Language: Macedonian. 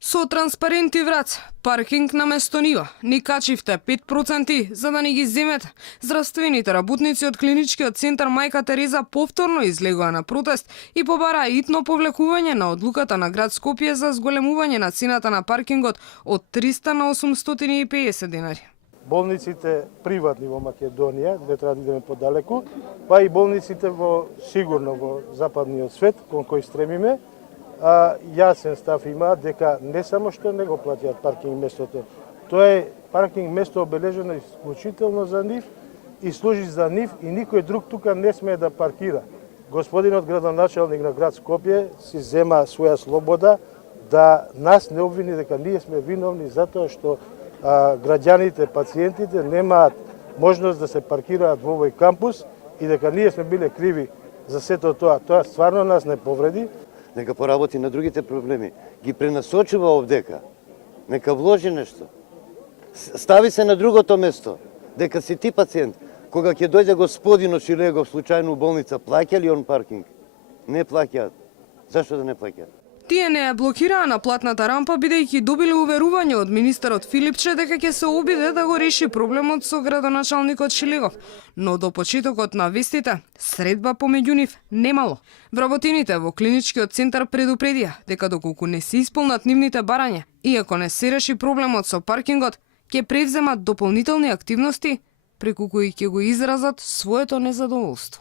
Со транспаренти врац, паркинг на место нива, ни качивте 5% за да ни ги земете. Здравствените работници од клиничкиот центар Мајка Тереза повторно излегоа на протест и побараа итно повлекување на одлуката на град Скопје за зголемување на цената на паркингот од 300 на 850 денари. Болниците приватни во Македонија, не треба да идеме подалеку, па и болниците сигурно во западниот свет, кон кој стремиме, јасен став има дека не само што не го платјат паркинг местото, тоа е паркинг место обележено исклучително за нив и служи за нив и никој друг тука не смее да паркира. Господинот градоначалник на град Скопје си зема своја слобода да нас не обвини дека ние сме виновни затоа што граѓаните, пациентите немаат можност да се паркираат во овој кампус и дека ние сме биле криви за сето тоа. Тоа стварно нас не повреди. Нека поработи на другите проблеми. Ги пренасочува овдека. Нека вложи нешто. Стави се на другото место. Дека си ти пациент. Кога ќе дојде господинот Шилегов случајно у болница, плаќа ли он паркинг? Не плаќаат. Зашто да не плаќаат? Тие не ја блокираа на платната рампа бидејќи добиле уверување од министерот Филипче дека ќе се обиде да го реши проблемот со градоначалникот Шилегов, но до почетокот на вестите средба помеѓу нив немало. Вработените во клиничкиот центар предупредија дека доколку не се исполнат нивните барања, иако не се реши проблемот со паркингот, ќе превземат дополнителни активности преку кои ќе го изразат своето незадоволство.